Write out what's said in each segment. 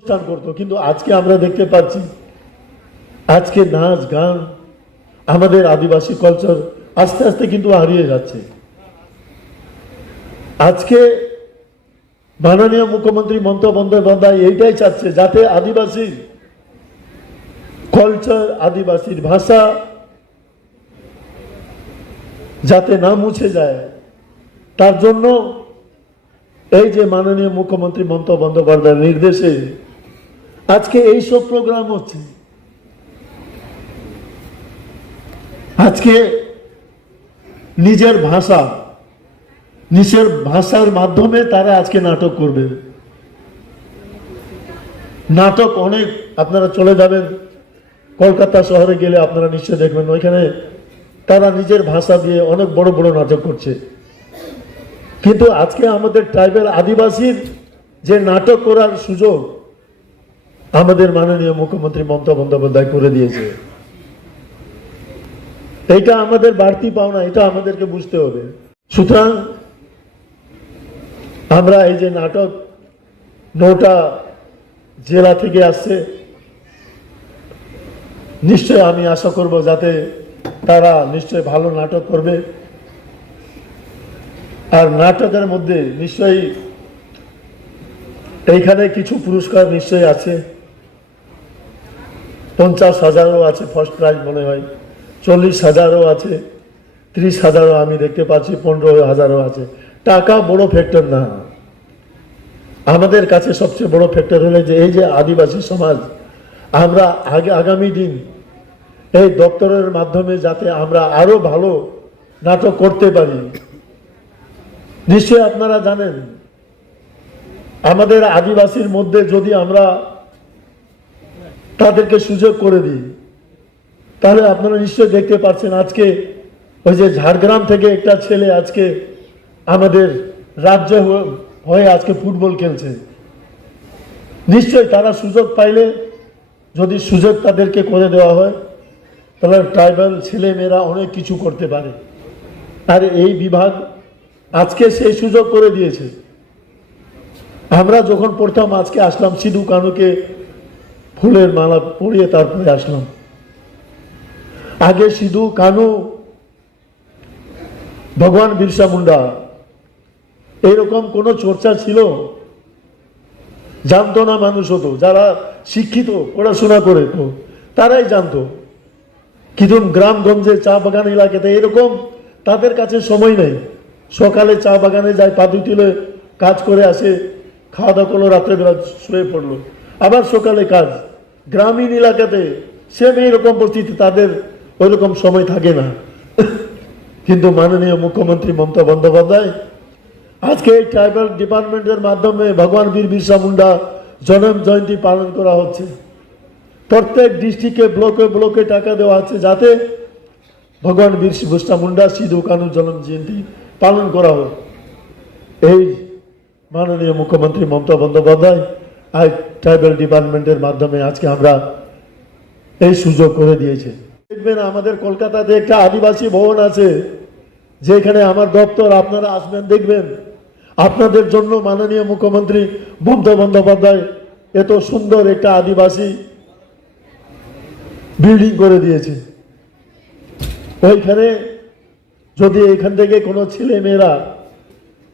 অনুষ্ঠান করতো, কিন্তু আজকে আমরা দেখতে পাচ্ছি আজকে নাচ গান আমাদের আদিবাসী কালচার আস্তে আস্তে কিন্তু হারিয়ে যাচ্ছে। আজকে মাননীয় মুখ্যমন্ত্রী মমতা বন্দ্যোপাধ্যায় এইটাই চাচ্ছে যাতে আদিবাসী কালচার আদিবাসীর ভাষা যাতে না মুছে যায়, তার জন্য এই যে মাননীয় মুখ্যমন্ত্রী মমতা বন্দ্যোপাধ্যায়ের নির্দেশে আজকে এইসব প্রোগ্রাম হচ্ছে। আজকে নিজের ভাষার মাধ্যমে তারা আজকে নাটক করবে। নাটক অনেক, আপনারা চলে যাবেন কলকাতা শহরে গেলে আপনারা নিশ্চয় দেখবেন ওইখানে তারা নিজের ভাষা দিয়ে অনেক বড় বড় নাটক করছে। কিন্তু আজকে আমাদের ট্রাইবাল আদিবাসীর যে নাটক করার সুযোগ আমাদের মাননীয় মুখ্যমন্ত্রী মমতা বন্দ্যোপাধ্যায় করে দিয়েছে, এইটা আমাদের বাড়তি পাওনা, এটা আমাদেরকে বুঝতে হবে। সুতরাং আমরা এই যে নাটক 9টা জেলা থেকে আসছে, নিশ্চয় আমি আশা করব যাতে তারা নিশ্চয় ভালো নাটক করবে। আর নাটকের মধ্যে নিশ্চয়ই এইখানে কিছু পুরস্কার নিশ্চয়ই আছে, 50,000ও আছে ফার্স্ট প্রাইজ মনে হয়, 40,000ও আছে, 30,000ও আমি দেখতে পাচ্ছি, 15,000ও আছে। টাকা বড় ফ্যাক্টর না, আমাদের কাছে সবচেয়ে বড় ফ্যাক্টর হলো যে এই যে আদিবাসী সমাজ আমরা আগামী দিন এই দপ্তরের মাধ্যমে যাতে আমরা আরো ভালো নাটক করতে পারি। নিশ্চয় আপনারা জানেন আমাদের আদিবাসীর মধ্যে যদি আমরা তাদেরকে সুযোগ করে দিই তাহলে আপনারা নিশ্চয় দেখতে পাচ্ছেন আজকে ওই যে ঝাড়গ্রাম থেকে একটা ছেলে আজকে আমাদের রাজ্য হয়ে আজকে ফুটবল খেলছে। নিশ্চয় তারা সুযোগ পাইলে, যদি সুযোগ তাদেরকে করে দেওয়া হয় তাহলে ট্রাইবাল ছেলে মেয়েরা অনেক কিছু করতে পারে। আর এই বিভাগ আজকে সেই সুযোগ করে দিয়েছে। আমরা যখন প্রথম আজকে আসলাম সিধু কানুকে ফুলের মালা পরিয়ে তারপরে আসলাম। আগে সিধু কানু, ভগবান বিরসা মুন্ডা এরকম কোনো চর্চা ছিল জানতো না মানুষ, হতো যারা শিক্ষিত পড়াশোনা করে তো তারাই জানতো। কিন্তু গ্রামগঞ্জে চা বাগান এলাকাতে এরকম তাদের কাছে সময় নেই। সকালে চা বাগানে যায়, পাদু তুলে কাজ করে আসে, খাওয়া দাওয়া করলো, রাত্রেবেলা শুয়ে পড়লো, আবার সকালে কাজ। গ্রামীণ এলাকাতে সেম এইরকম পরিস্থিতি, তাদের ওইরকম সময় থাকে না। কিন্তু মাননীয় মুখ্যমন্ত্রী মমতা বন্দ্যোপাধ্যায় আজকে এই ট্রাইবাল ডিপার্টমেন্টের মাধ্যমে ভগবান বীর বিরসা মুন্ডা জন্ম জয়ন্তী পালন করা হচ্ছে। প্রত্যেক ডিস্ট্রিক্টে ব্লকে ব্লকে টাকা দেওয়া হচ্ছে যাতে ভগবান বিরসা মুন্ডা সিধু কানু জন্ম জয়ন্তী পালন করা হোক। এই মাননীয় মুখ্যমন্ত্রী মমতা বন্দ্যোপাধ্যায় আর ট্রাইবাল ডিপার্টমেন্টের মাধ্যমে আজকে আমরা এই সুযোগ করে দিয়েছে। দেখবেন আমাদের কলকাতাতে একটা আদিবাসী ভবন আছে যেখানে আমার দপ্তর, আপনারা আসবেন দেখবেন। আপনাদের জন্য মাননীয় মুখ্যমন্ত্রী মমতা বন্দ্যোপাধ্যায় এত সুন্দর একটা আদিবাসী বিল্ডিং করে দিয়েছে। ওইখানে যদি এখান থেকে কোনো ছেলে মেয়েরা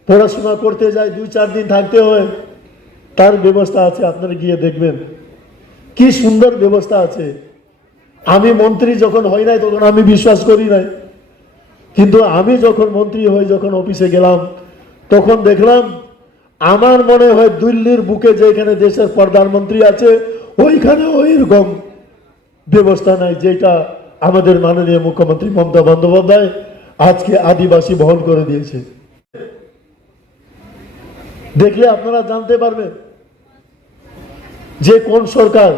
পড়াশোনা করতে যায়, 2-4 দিন থাকতে হয়, তার ব্যবস্থা আছে। আপনারা গিয়ে দেখবেন কি সুন্দর ব্যবস্থা আছে। আমি মন্ত্রী যখন হই নাই তখন আমি বিশ্বাস করি নাই, কিন্তু আমি যখন মন্ত্রী হই, যখন অফিসে গেলাম তখন দেখলাম আমার মনে হয় দিল্লির বুকে যেখানে দেশের প্রধানমন্ত্রী আছে ওইখানে ওইরকম ব্যবস্থা নাই যেটা আমাদের মাননীয় মুখ্যমন্ত্রী মমতা বন্দ্যোপাধ্যায় আজকে আদিবাসী ভবন করে দিয়েছে। দেখলে আপনারা জানতে পারবেন যে কোন সরকার,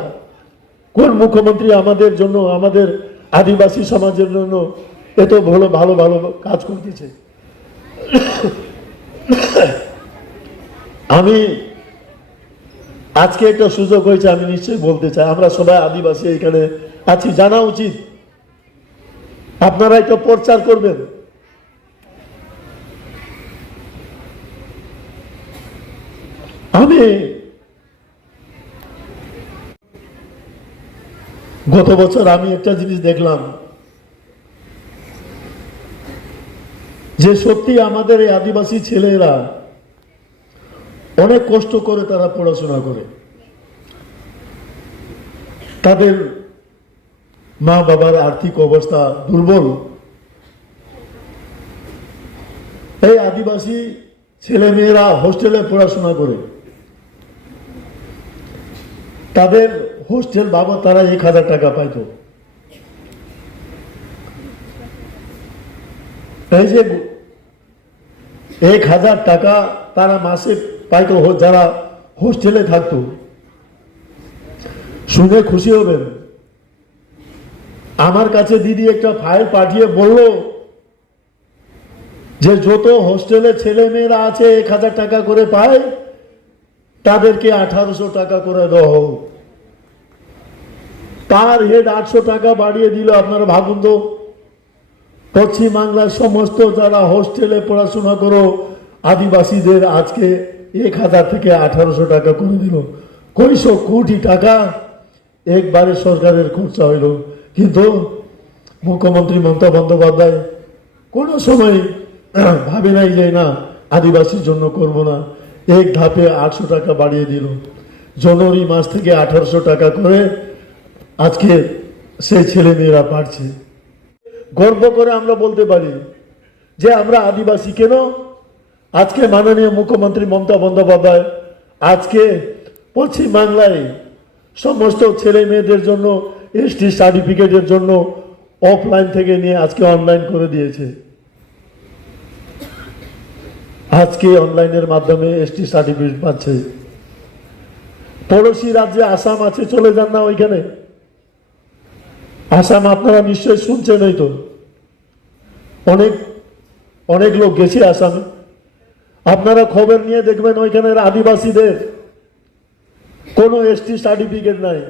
কোন মুখ্যমন্ত্রী আমাদের জন্য, আমাদের আদিবাসী সমাজের জন্য এত ভালো ভালো ভালো কাজ করতেছে। আমি আজকে একটা সুযোগ হয়েছে, আমি নিশ্চয়ই বলতে চাই, আমরা সবাই আদিবাসী এখানে আছি, জানা উচিত। আপনারা এটা প্রচার করবেন। আমি গত বছর আমি একটা জিনিস দেখলাম যে সত্যি আমাদের এই আদিবাসী ছেলেরা অনেক কষ্ট করে তারা পড়াশোনা করে, তাদের মা বাবার আর্থিক অবস্থা দুর্বল। এই আদিবাসী ছেলে মেয়েরা হোস্টেলে পড়াশোনা করে, তাদের হোস্টেল বাবদ তারা 1,000 টাকা পাইত। এই যে 1,000 টাকা তারা মাসে পাইতো যারা হোস্টেলে থাকতো, শুনে খুশি হবেন। আমার কাছে দিদি একটা ফাইল পাঠিয়ে বলল যে যত হোস্টেলে ছেলে মেয়েরা আছে 1,000 টাকা করে পায়, তাদেরকে 1800 টাকা করে দেওয়া হোক। তার হেড 800 টাকা বাড়িয়ে দিল। আপনারা ভাবুন তো, পশ্চিম বাংলার সমস্ত যারা হোস্টেলে পড়াশোনা করো আদিবাসীদের আজকে 1,000 থেকে 1800 টাকা করে দিল। কয়শো কোটি টাকা একবারে সরকারের খরচা হইল। কিন্তু মুখ্যমন্ত্রী মমতা বন্দ্যোপাধ্যায় কোনো সময় ভাবে নাই যে না, আদিবাসীর জন্য করব না। এক ধাপে 800 টাকা বাড়িয়ে দিল। জানুয়ারি মাস থেকে 1800 টাকা করে আজকে সেই ছেলে মেয়েরা পারছে। গর্ব করে আমরা বলতে পারি যে আমরা আদিবাসী। কেন? আজকে মাননীয় মুখ্যমন্ত্রী মমতা বন্দ্যোপাধ্যায় আজকে পশ্চিম বাংলায় সমস্ত ছেলে মেয়েদের জন্য এসটি সার্টিফিকেটের জন্য অফলাইন থেকে নিয়ে আজকে অনলাইন করে দিয়েছে। আজকে অনলাইনের মাধ্যমে এসটি সার্টিফিকেট পাচ্ছে। পড়োশি রাজ্যে আসাম আছে, চলে যান না ওইখানে। আসাম আপনারা নিশ্চয়ই শুনছেন, হয়তো অনেক অনেক লোক গেছে আসামে। আপনারা খবর নিয়ে দেখবেন ওইখানের আদিবাসীদের কোনো এসটি সার্টিফিকেট নাই।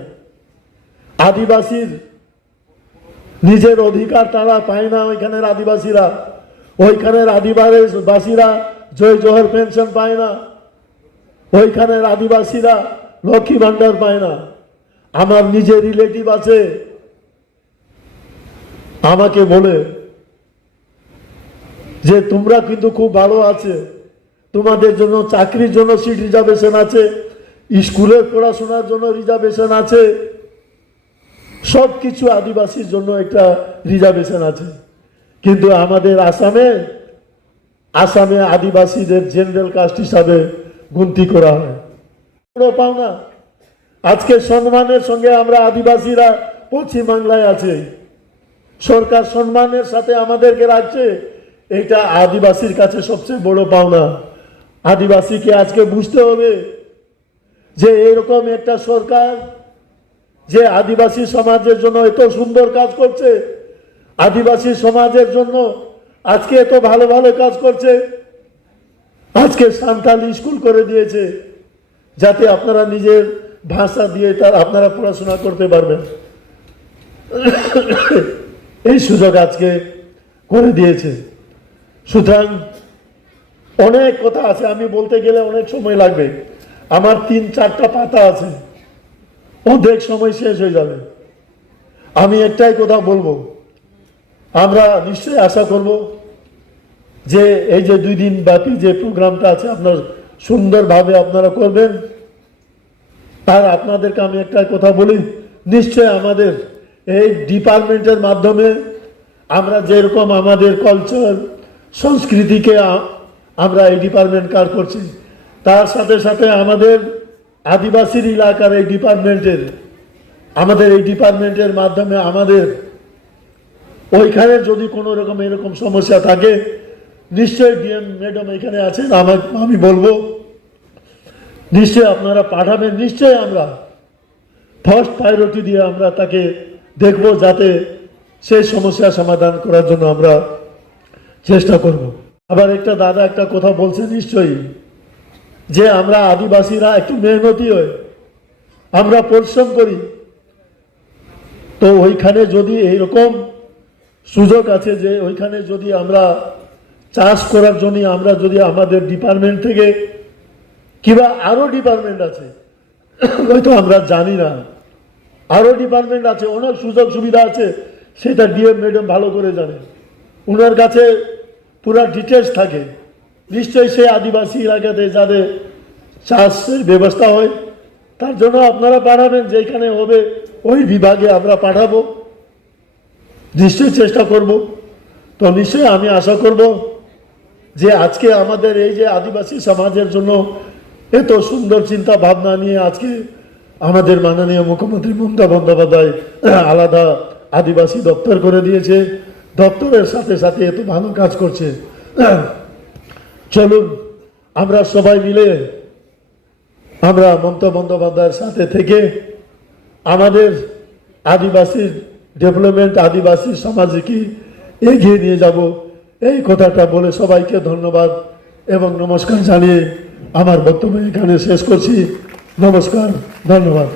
আদিবাসীর নিজের অধিকার তারা পায় না। ওইখানের আদিবাসীরা, ওইখানের আদিবাসীরা জয় জোহর পেনশন পায় না। ওইখানের আদিবাসীরা লক্ষ্মী ভান্ডার পায় না। আমার নিজের রিলেটিভ আছে, আমাকে বলে যে তোমরা কিন্তু খুব ভালো আছে, তোমাদের জন্য চাকরির জন্য সিট রিজার্ভেশন আছে, স্কুলের পড়াশোনার জন্য রিজার্ভেশন আছে, সব কিছু আদিবাসীর জন্য একটা রিজার্ভেশন আছে। কিন্তু আমাদের আসামে আদিবাসীদের জেনারেল কাস্ট হিসাবে গুনতি করা হয়। পাও না। আজকে সম্মানের সঙ্গে আমরা আদিবাসীরা পশ্চিম বাংলায় আছে, সরকার সম্মানের সাথে আমাদেরকে রাখছে। এটা আদিবাসীর কাছে সবচেয়ে বড় পাওনা। আদিবাসীকে আজকে বুঝতে হবে যে এরকম একটা সরকার যে আদিবাসী সমাজের জন্য এত সুন্দর কাজ করছে, আদিবাসী সমাজের জন্য আজকে এত ভালো ভালো কাজ করছে। আজকে সান্তালি স্কুল করে দিয়েছে যাতে আপনারা নিজের ভাষা দিয়ে আপনারা পড়াশোনা করতে পারবেন। এই সুযোগ আজকে করে দিয়েছে। সুতরাং অনেক কথা আছে, আমি বলতে গেলে অনেক সময় লাগবে। আমার 3-4টা পাতা আছে, অর্ধেক সময় শেষ হয়ে যাবে। আমি একটাই কথা বলবো, আমরা নিশ্চয়ই আশা করব যে এই যে 2 দিন ব্যাপী যে প্রোগ্রামটা আছে আপনার সুন্দরভাবে আপনারা করবেন। আর আপনাদেরকে আমি একটা কথা বলি, নিশ্চয় আমাদের এই ডিপার্টমেন্টের মাধ্যমে আমরা যেরকম আমাদের কালচার সংস্কৃতিকে আমরা এই ডিপার্টমেন্ট কাজ করছি, তার সাথে সাথে আমাদের আদিবাসীর এলাকার এই ডিপার্টমেন্টের মাধ্যমে আমাদের ওইখানে যদি কোনো রকম এরকম সমস্যা থাকে, নিশ্চয়ই ডিএম ম্যাডাম এখানে আছেন, আমি বলবো নিশ্চয় আপনারা পাঠাবেন। নিশ্চয় আমরা ফার্স্ট প্রায়োরিটি দিয়ে আমরা তাকে দেখব, যাতে সেই সমস্যা সমাধান করার জন্য আমরা চেষ্টা করব। আবার একটা দাদা একটা কথা বলছে নিশ্চয়ই, যে আমরা আদিবাসীরা একটু মেহনতি হই, আমরা পরিশ্রম করি। তো ওইখানে যদি এইরকম সুযোগ আছে যে ওইখানে যদি আমরা চাষ করার জন্য আমরা যদি আমাদের ডিপার্টমেন্ট থেকে কিংবা আরো ডিপার্টমেন্ট আছে হয়তো আমরা জানি না, আরও ডিপার্টমেন্ট আছে, অনেক সুযোগ সুবিধা আছে, সেটা ডিএম ম্যাডাম ভালো করে জানে। ওনার কাছে পুরো ডিটেলস থাকে। নিশ্চয়ই সে আদিবাসী এলাকাতে যাদের চাষের ব্যবস্থা হয় তার জন্য আপনারা পাঠাবেন, যেখানে হবে ওই বিভাগে আমরা পাঠাবো, নিশ্চয়ই চেষ্টা করব। তো নিশ্চয়ই আমি আশা করব যে আজকে আমাদের এই যে আদিবাসী সমাজের জন্য এত সুন্দর চিন্তা ভাবনা নিয়ে আজকে আমাদের মাননীয় মুখ্যমন্ত্রী মমতা বন্দ্যোপাধ্যায় আলাদা আদিবাসী দপ্তর করে দিয়েছে, দপ্তরের সাথে সাথে এত ভালো কাজ করছে। চলুন আমরা সবাই মিলে আমরা মমতা বন্দ্যোপাধ্যায়ের সাথে থেকে আমাদের আদিবাসী ডেভেলপমেন্ট, আদিবাসী সমাজকে এগিয়ে নিয়ে যাব, এই কথাটা বলে সবাইকে ধন্যবাদ এবং নমস্কার জানিয়ে আমার বক্তব্য এখানে শেষ করছি। নমস্কার, ধন্যবাদ।